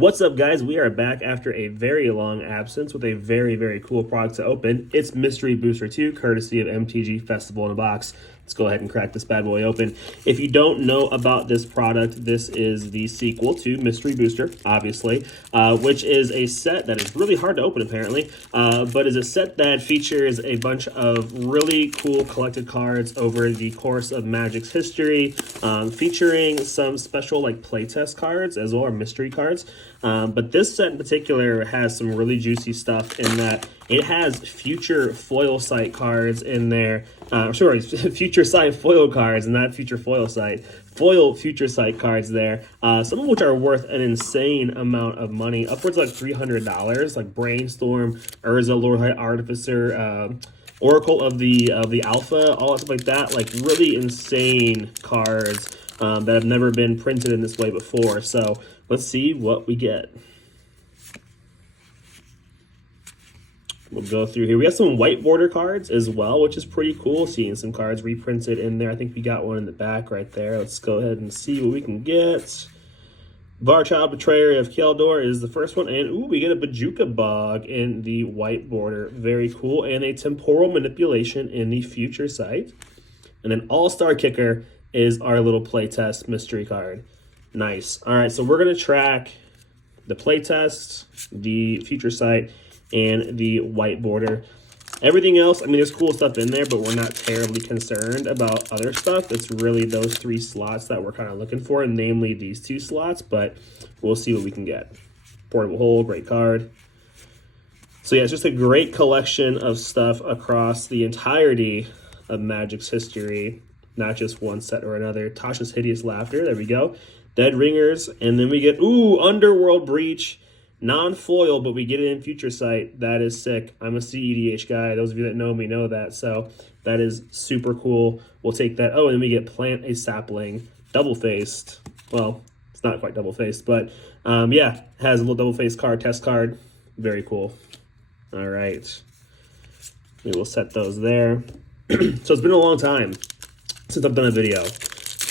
What's up, guys? We are back after a very long absence with a very cool product to open. It's Mystery Booster 2, courtesy of MTG Festival in a Box. Let's go ahead and crack this bad boy open. If you don't know about this product, this is the sequel to Mystery Booster, obviously, which is a set that is really hard to open, apparently, but is a set that features a bunch of really cool collected cards over the course of Magic's history, featuring some special like playtest cards as well, or mystery cards. But this set in particular has some really juicy stuff in that it has future foil site cards in there. Future site foil cards, not future foil site. Foil future site cards there. Some of which are worth an insane amount of money, upwards of like $300. Like Brainstorm, Urza, Lordhide Artificer, Oracle of the Alpha, all that stuff like that. Like really insane cards that have never been printed in this way before. So let's see what we get. We'll go through here. We have some white border cards as well, which is pretty cool. Seeing some cards reprinted in there. I think we got one in the back right there. Let's go ahead and see what we can get. Varchild Betrayer of Keldor is the first one. And, ooh, we get a Bajuka Bog in the white border. Very cool. And a Temporal Manipulation in the future site. And then All-Star Kicker is our little playtest mystery card. Nice. All right, so we're going to track the playtest, the future site, and the white border. Everything else, I mean, there's cool stuff in there, but we're not terribly concerned about other stuff. It's really those three slots that we're kind of looking for, namely these two slots, but we'll see what we can get. Portable Hole, great card. So yeah, it's just a great collection of stuff across the entirety of Magic's history, not just one set or another. Tasha's Hideous Laughter, there we go. Dead Ringers, and then we get, ooh, Underworld Breach. Non-foil, but we get it in future sight. That is sick. I'm a CEDH guy. Those of you that know me know that. So that is super cool. We'll take that. Oh, and then we get Plant a Sapling. Double-faced. Well, it's not quite double-faced, but yeah, has a little double-faced card, test card. Very cool. All right. We will set those there. So it's been a long time since I've done a video.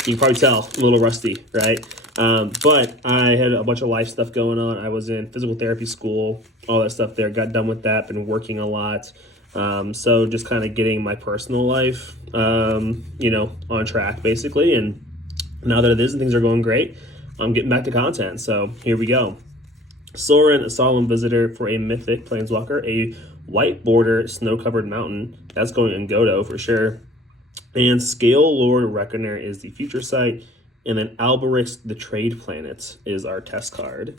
You can probably tell, I'm a little rusty, right? But I had a bunch of life stuff going on. I was in physical therapy school, all that stuff there. Got done with that, been working a lot. So just kind of getting my personal life, on track, basically. And now that it is and things are going great, I'm getting back to content. So here we go. Soren, a Solemn Visitor for a Mythic Planeswalker, a white border snow-covered mountain. That's going in Godo for sure. And Scale Lord Reckoner is the future site. And then Alberix, the Trade Planet, is our test card.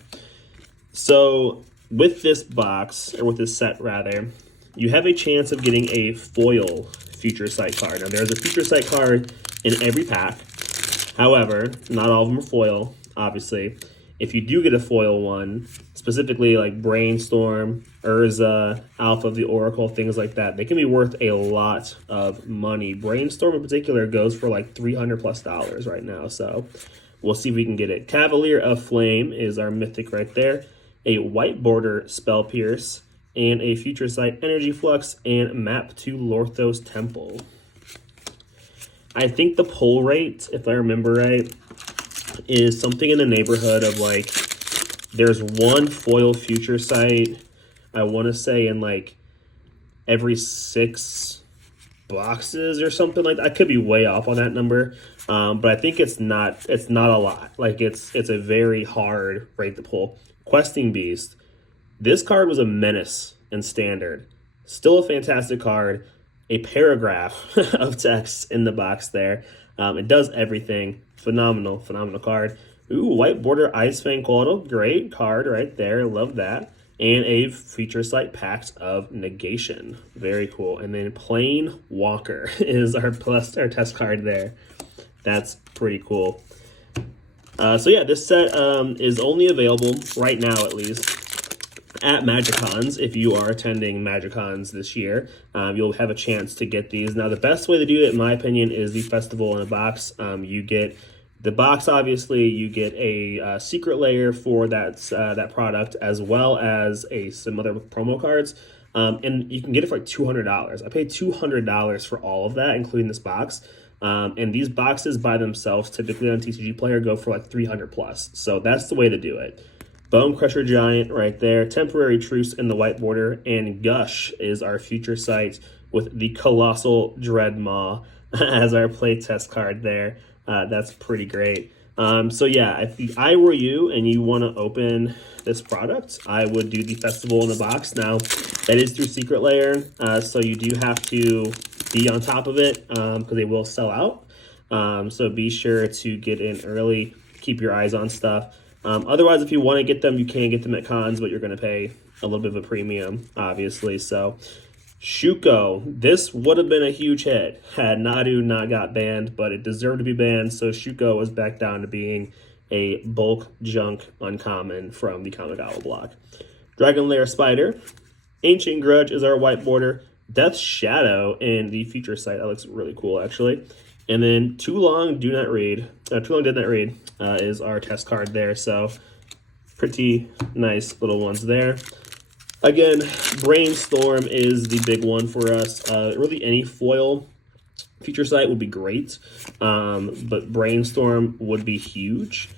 So with this box, or with this set rather, you have a chance of getting a foil future site card. Now there's a future site card in every pack. However, not all of them are foil, obviously. If you do get a foil one, specifically like Brainstorm, Urza, Alpha of the Oracle, things like that, they can be worth a lot of money. Brainstorm in particular goes for like $300+ right now, so we'll see if we can get it. Cavalier of Flame is our mythic right there. A white border Spell Pierce, and a future site Energy Flux, and Map to Lorthos Temple. I think the pull rate, if I remember right, is something in the neighborhood of like, there's one foil future site, I want to say in like every 6 boxes or something like that. I could be way off on that number, but I think it's not a lot. Like it's a very hard rate to pull. Questing Beast, this card was a menace in Standard. Still a fantastic card. A paragraph of text in the box there. It does everything. Phenomenal card. Ooh, white border Ice Fang Coatl. Great card right there. Love that. And a feature site Pact of Negation. Very cool. And then Plain Walker is our test card there. That's pretty cool. So yeah, this set is only available right now, at least, at MagicCons. If you are attending MagicCons this year, you'll have a chance to get these. Now, the best way to do it, in my opinion, is the Festival in a Box. You get the box, obviously. You get a secret layer for that product, as well as some other promo cards. And you can get it for like $200. I paid $200 for all of that, including this box. And these boxes by themselves, typically on TCG Player, go for like $300+. So that's the way to do it. Bone Crusher Giant right there. Temporary Truce in the white border. And Gush is our future sight with the Colossal Dread Maw as our playtest card there. That's pretty great. So yeah, if I were you and you want to open this product, I would do the Festival in the Box. Now, that is through Secret Lair, so you do have to be on top of it because they will sell out. So be sure to get in early, keep your eyes on stuff. Otherwise, if you want to get them, you can get them at cons, but you're going to pay a little bit of a premium, obviously. So Shuko, this would have been a huge hit had Nadu not got banned, but it deserved to be banned, so Shuko was back down to being a bulk junk uncommon from the Kamigawa block. Dragon Lair Spider, Ancient Grudge is our white border, Death Shadow in the feature site. That looks really cool, actually. And then Too Long Did Not Read is our test card there, so pretty nice little ones there. Again, Brainstorm is the big one for us. Really, any foil feature site would be great, but Brainstorm would be huge.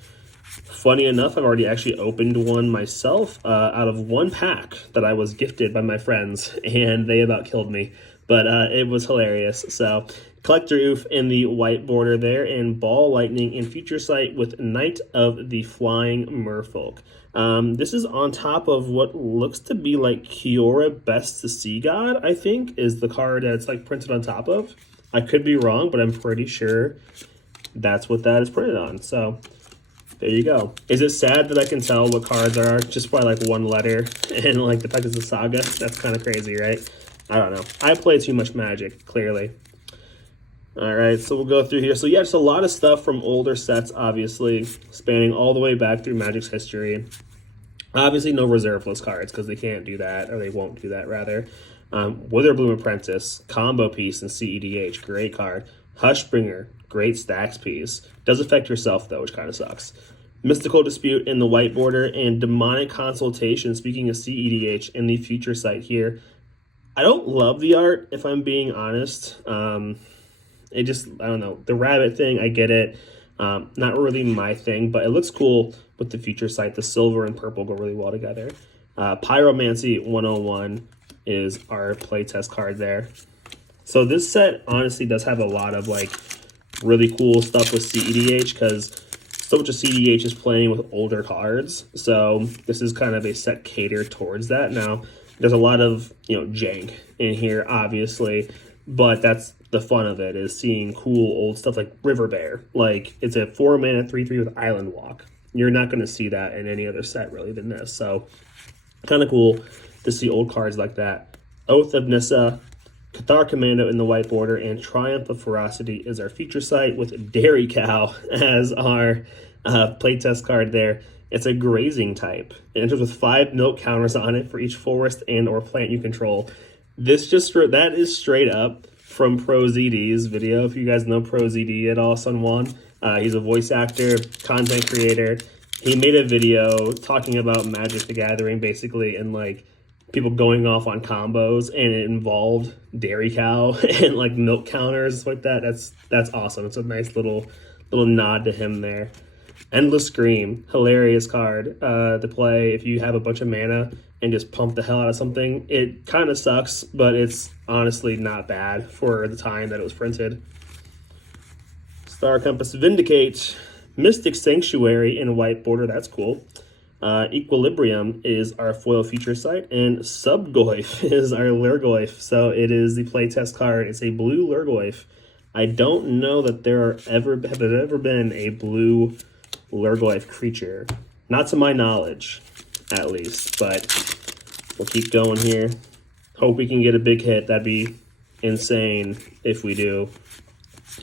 Funny enough, I've already actually opened one myself out of one pack that I was gifted by my friends, and they about killed me, but it was hilarious. So, Collector Oof in the white border there, and Ball Lightning in feature site with Knight of the Flying Merfolk. This is on top of what looks to be like Kiora Best to See God, I think, is the card that's like printed on top of. I could be wrong, but I'm pretty sure that's what that is printed on. So there you go. Is it sad that I can tell what cards are just by like one letter and like the fact it's a saga? That's kind of crazy, right? I don't know. I play too much Magic, clearly. All right, so we'll go through here. So yeah, just a lot of stuff from older sets, obviously, spanning all the way back through Magic's history. Obviously, no reserveless cards because they can't do that, or they won't do that, rather. Witherbloom Apprentice, combo piece in CEDH, great card. Hushbringer, great stacks piece. Does affect yourself, though, which kind of sucks. Mystical Dispute in the white border, and Demonic Consultation, speaking of CEDH, in the future site here. I don't love the art, if I'm being honest. It just, I don't know, the rabbit thing, I get it. Not really my thing, but it looks cool with the feature site. The silver and purple go really well together. Pyromancy 101 is our playtest card there. So this set honestly does have a lot of like really cool stuff with CEDH because so much of CEDH is playing with older cards. So this is kind of a set catered towards that. Now, there's a lot of, jank in here, obviously, but that's the fun of it, is seeing cool old stuff like River Bear. Like, it's a 4-mana 3/3 with Island Walk. You're not going to see that in any other set, really, than this. So, kind of cool to see old cards like that. Oath of Nissa, Cathar Commando in the white border, and Triumph of Ferocity is our feature site with Dairy Cow as our playtest card there. It's a grazing type. It enters with 5 milk counters on it for each forest and or plant you control. That is straight up from Pro ZD's video. If you guys know Pro ZD at all, Sunwan, he's a voice actor, content creator. He made a video talking about Magic the Gathering, basically, and like people going off on combos, and it involved Dairy Cow and like milk counters like that. That's awesome. It's a nice little nod to him there. Endless Scream, hilarious card to play if you have a bunch of mana and just pump the hell out of something. It kind of sucks, but it's honestly not bad for the time that it was printed. Star Compass Vindicate, Mystic Sanctuary in a white border, that's cool. Equilibrium is our foil feature site, and Subgoyf is our Lurgoyf. So it is the playtest card. It's a blue Lurgoyf. I don't know that there have ever been a blue Lurgoyf creature. Not to my knowledge, at least, but we'll keep going here. Hope we can get a big hit. That'd be insane if we do.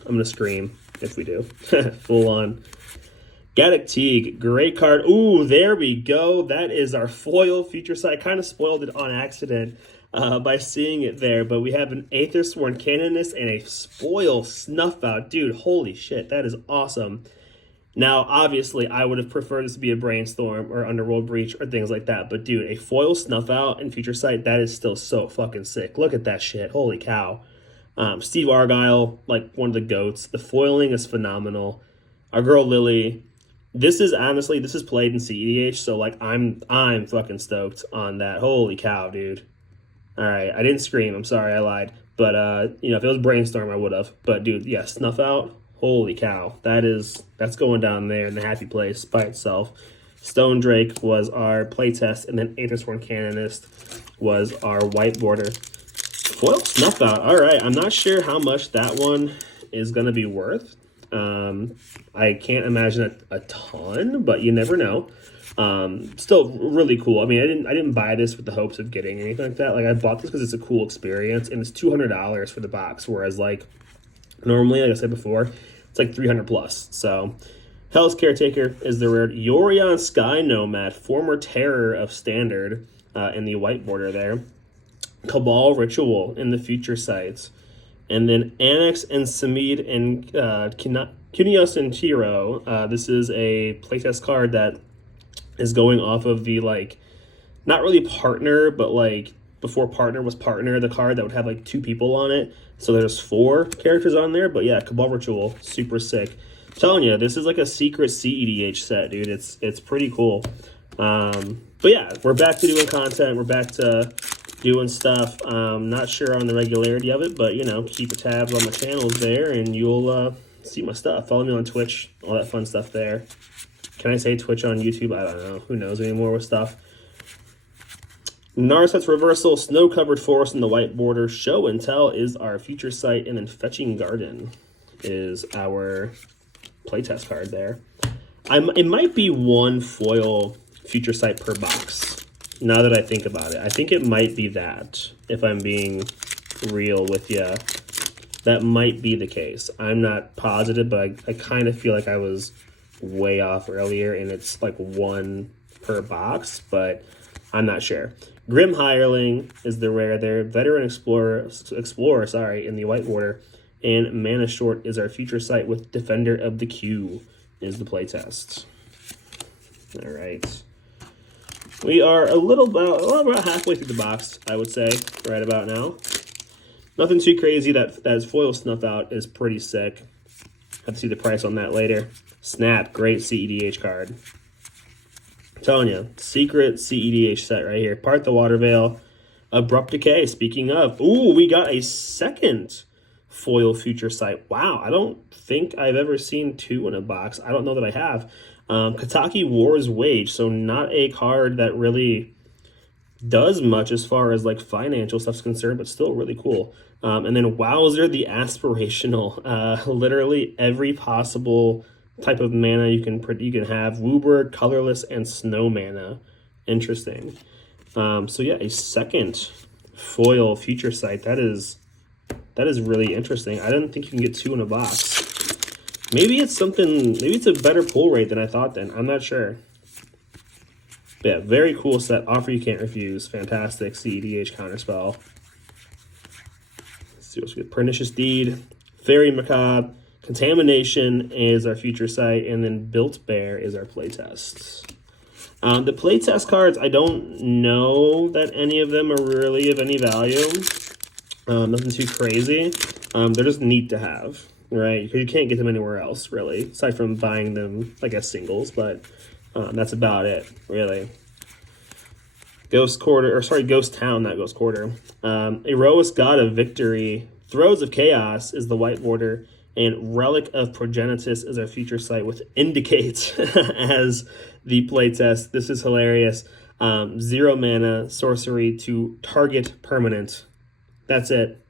I'm going to scream if we do. Full on. Gaddock Teague, great card. Ooh, there we go. That is our foil feature site. I kind of spoiled it on accident by seeing it there, but we have an Aethersworn Canonist and a spoil snuff out. Dude, holy shit, that is awesome. Now, obviously, I would have preferred this to be a Brainstorm or Underworld Breach or things like that, but dude, a foil snuff out in feature site, that is still so fucking sick. Look at that shit. Holy cow. Steve Argyle, like one of the GOATs. The foiling is phenomenal. Our girl Lily, This is honestly, this is played in CEDH, so like I'm fucking stoked on that. Holy cow, dude. All right, I didn't scream. I'm sorry, I lied. But you know, if it was brainstorm, I would have. But dude, yeah, snuff out. Holy cow, that's going down there in the happy place by itself. Stone Drake was our playtest, and then Aethersworn Canonist was our white border. Foil snuff out. All right, I'm not sure how much that one is gonna be worth. I can't imagine a ton, but you never know. Still really cool. I mean, I didn't buy this with the hopes of getting anything like that. Like, I bought this because it's a cool experience, and it's $200 for the box, whereas like normally, like I said before, it's like 300 plus. So Hell's Caretaker is the rare Yorion Sky Nomad, former terror of Standard, in the white border there. Cabal Ritual in the future sites. And then Annex and Samid and Kunios and Tiro. This is a playtest card that is going off of the, like, not really partner, but like before partner was partner, the card that would have like 2 people on it. So there's 4 characters on there. But yeah, Cabal Ritual, super sick. I'm telling you, this is like a secret CEDH set, dude. It's pretty cool. But yeah, we're back to doing content. We're back to doing stuff. Not sure on the regularity of it, but you know, keep a tabs on the channels there, and you'll see my stuff. Follow me on Twitch, all that fun stuff there. Can I say Twitch on YouTube? I don't know. Who knows anymore with stuff. Narset's Reversal, Snow-Covered Forest in the white border. Show and Tell is our future sight, and then Fetching Garden is our playtest card there. It might be 1 foil future sight per box, now that I think about it. I think it might be that, if I'm being real with you. That might be the case. I'm not positive, but I kind of feel like I was way off earlier, and it's like 1 per box, but I'm not sure. Grim Hireling is the rare there. Veteran Explorer, in the white border. And Mana Short is our future sight with Defender of the Queue is the playtest. All right. We are a little about halfway through the box, I would say, right about now. Nothing too crazy. That is foil snuff out is pretty sick. Have to see the price on that later. Snap, great CEDH card. I'm telling you, secret CEDH set right here. Part the Water Veil. Abrupt Decay, speaking of. Ooh, we got a second foil future sight. Wow, I don't think I've ever seen 2 in a box. I don't know that I have. Kataki War's Wage, so not a card that really does much as far as like financial stuff's concerned, but still really cool. And then Wowzer the Aspirational. Literally every possible type of mana you can have. Wooburg, Colorless, and Snow Mana. Interesting. So yeah, a second foil future sight. That is really interesting. I didn't think you can get 2 in a box. Maybe it's a better pull rate than I thought then. I'm not sure. But yeah, very cool set. Offer you can't refuse. Fantastic CEDH counterspell. Let's see what we get. Pernicious Deed, Fairy Macabre, Contamination is our future sight, and then Built Bear is our playtest. The playtest cards, I don't know that any of them are really of any value. Nothing too crazy. They're just neat to have, right? Because you can't get them anywhere else, really, aside from buying them, like, as singles, but that's about it, really. Ghost Town, not Ghost Quarter. Erois God of Victory, Throes of Chaos is the white border, and Relic of Progenitus is our future sight with Indicate as the playtest. This is hilarious. 0 mana, sorcery to target permanent. That's it.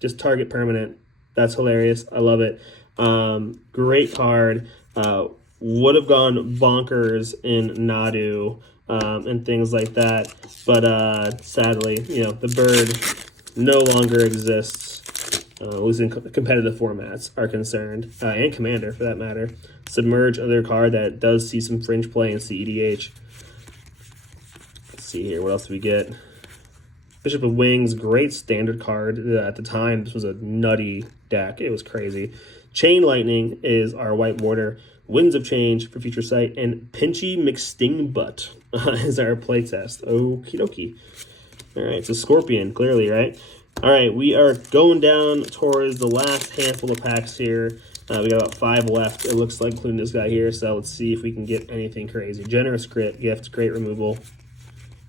Just target permanent. That's hilarious. I love it. Great card. Would have gone bonkers in Nadu and things like that. But sadly, you know, the bird no longer exists. At least in competitive formats are concerned. And Commander, for that matter. Submerge, other card that does see some fringe play in CEDH. Let's see here. What else do we get? Bishop of Wings, great standard card. At the time, this was a nutty deck. It was crazy. Chain Lightning is our white border. Winds of Change for future sight. And Pinchy McStingbutt is our playtest. Okie dokie. All right, so Scorpion, clearly, right? All right, we are going down towards the last handful of packs here. We got about 5 left, it looks like, including this guy here. So let's see if we can get anything crazy. Generous Grit gift, great removal.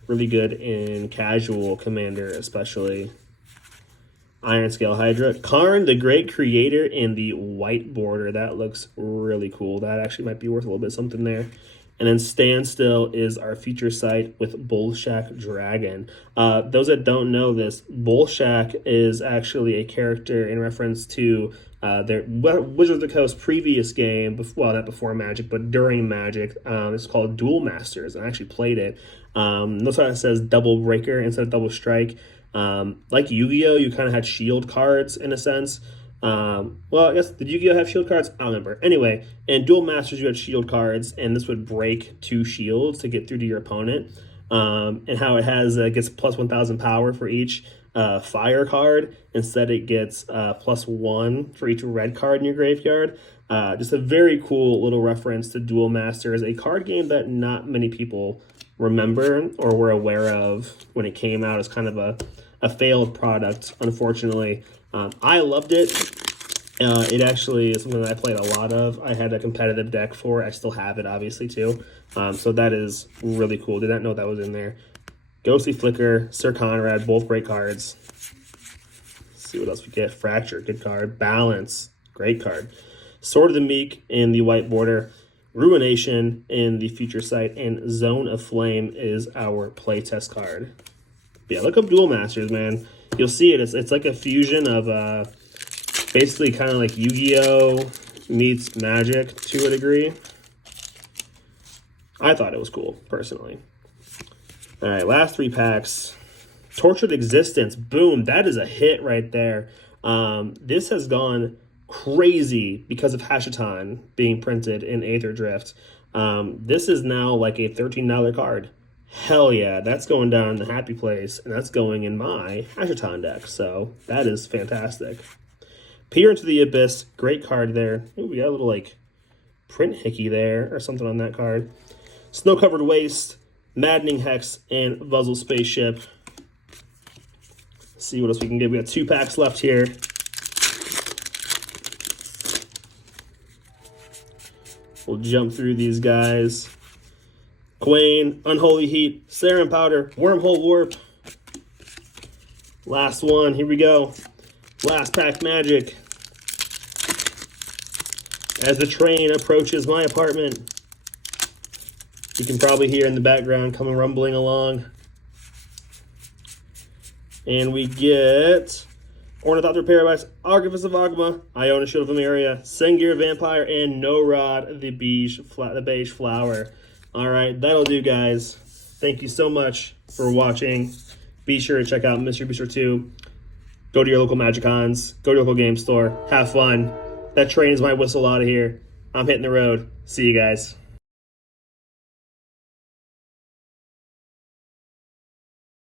Really good in casual commander, especially. Iron Scale Hydra. Karn, the Great Creator, in the white border. That looks really cool. That actually might be worth a little bit of something there. And then Standstill is our feature site with Bullshack Dragon. Those that don't know this, Bullshack is actually a character in reference to their Wizards of the Coast previous game, well, not before Magic, but during Magic. It's called Duel Masters. I actually played it. Notice how it says Double Breaker instead of Double Strike. Like Yu-Gi-Oh, you kind of had shield cards in a sense. Well, I guess, did Yu-Gi-Oh have shield cards? I don't remember. Anyway, in Duel Masters, you had shield cards, and this would break 2 shields to get through to your opponent. And how it has gets plus 1,000 power for each fire card. Instead, it gets plus 1 for each red card in your graveyard. Just a very cool little reference to Duel Masters, a card game that not many people remember or were aware of when it came out as kind of a failed product, unfortunately. I loved it. It actually is something that I played a lot of. I had a competitive deck for it. I still have it, obviously, too. So that is really cool. Did not know that was in there. Ghostly Flicker, Sir Conrad, both great cards. Let's see what else we get. Fracture, good card. Balance, great card. Sword of the Meek in the white border. Ruination in the feature site. And Zone of Flame is our playtest card. Yeah, look up Duel Masters, man. You'll see it. It's like a fusion of basically kind of like Yu-Gi-Oh meets Magic to a degree. I thought it was cool, personally. All right, last 3 packs. Tortured Existence. Boom, that is a hit right there. This has gone crazy because of Hashaton being printed in Aether Drift. This is now like a $13 card. Hell yeah, that's going down in the happy place, and that's going in my Hashaton deck, so that is fantastic. Peer into the Abyss, great card there. Ooh, we got a little, like, print hickey there, or something on that card. Snow-Covered Waste, Maddening Hex, and Vuzzle Spaceship. Let's see what else we can get. We got 2 packs left here. We'll jump through these guys. Quain, Unholy Heat, Sarin Powder, Wormhole Warp. Last one, here we go. Last pack magic. As the train approaches my apartment, you can probably hear in the background coming rumbling along. And we get Ornithopter Parallax, Archivist of Agma, Iona Shield of Lemuria, Sengir Vampire, and No-Rod, the beige flower. All right, that'll do, guys. Thank you so much for watching. Be sure to check out Mystery Booster 2. Go to your local Magicons. Go to your local game store. Have fun. That train is my whistle out of here. I'm hitting the road. See you guys.